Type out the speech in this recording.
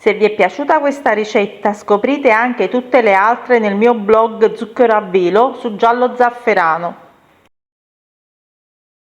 Se vi è piaciuta questa ricetta, scoprite anche tutte le altre nel mio blog Zucchero a velo su Giallo Zafferano.